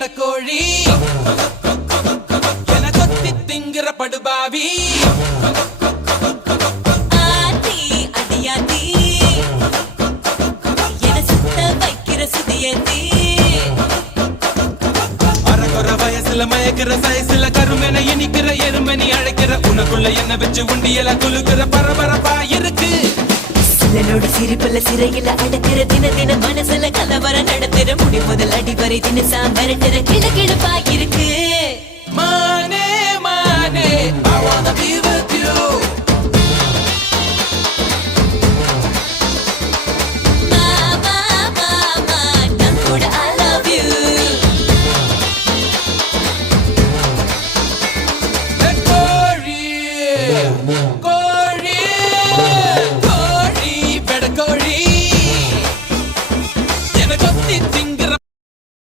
நடக்கோழி என கொத்தி திங்கிற படுபாவி ஆத்தி அடியாத்தி என சுத்த வைக்கிற சுதியத்தி அரகுற வயசுல மயக்கிற சயசுல கருமென இனிக்கிற எருமனி அழைக்கிற உனக்குள்ள என்ன வச்சு உண்டியல குலுக்குற பரபரப்பா இருக்கு சிலனோட சிரிப்புல சிறையில அடக்கிற தின தின மனசுல கலவரம் நடத்துற முடி முதல் அடிவரை தினசா மிரட்டுற கிழக்கிழப்பா இருக்கு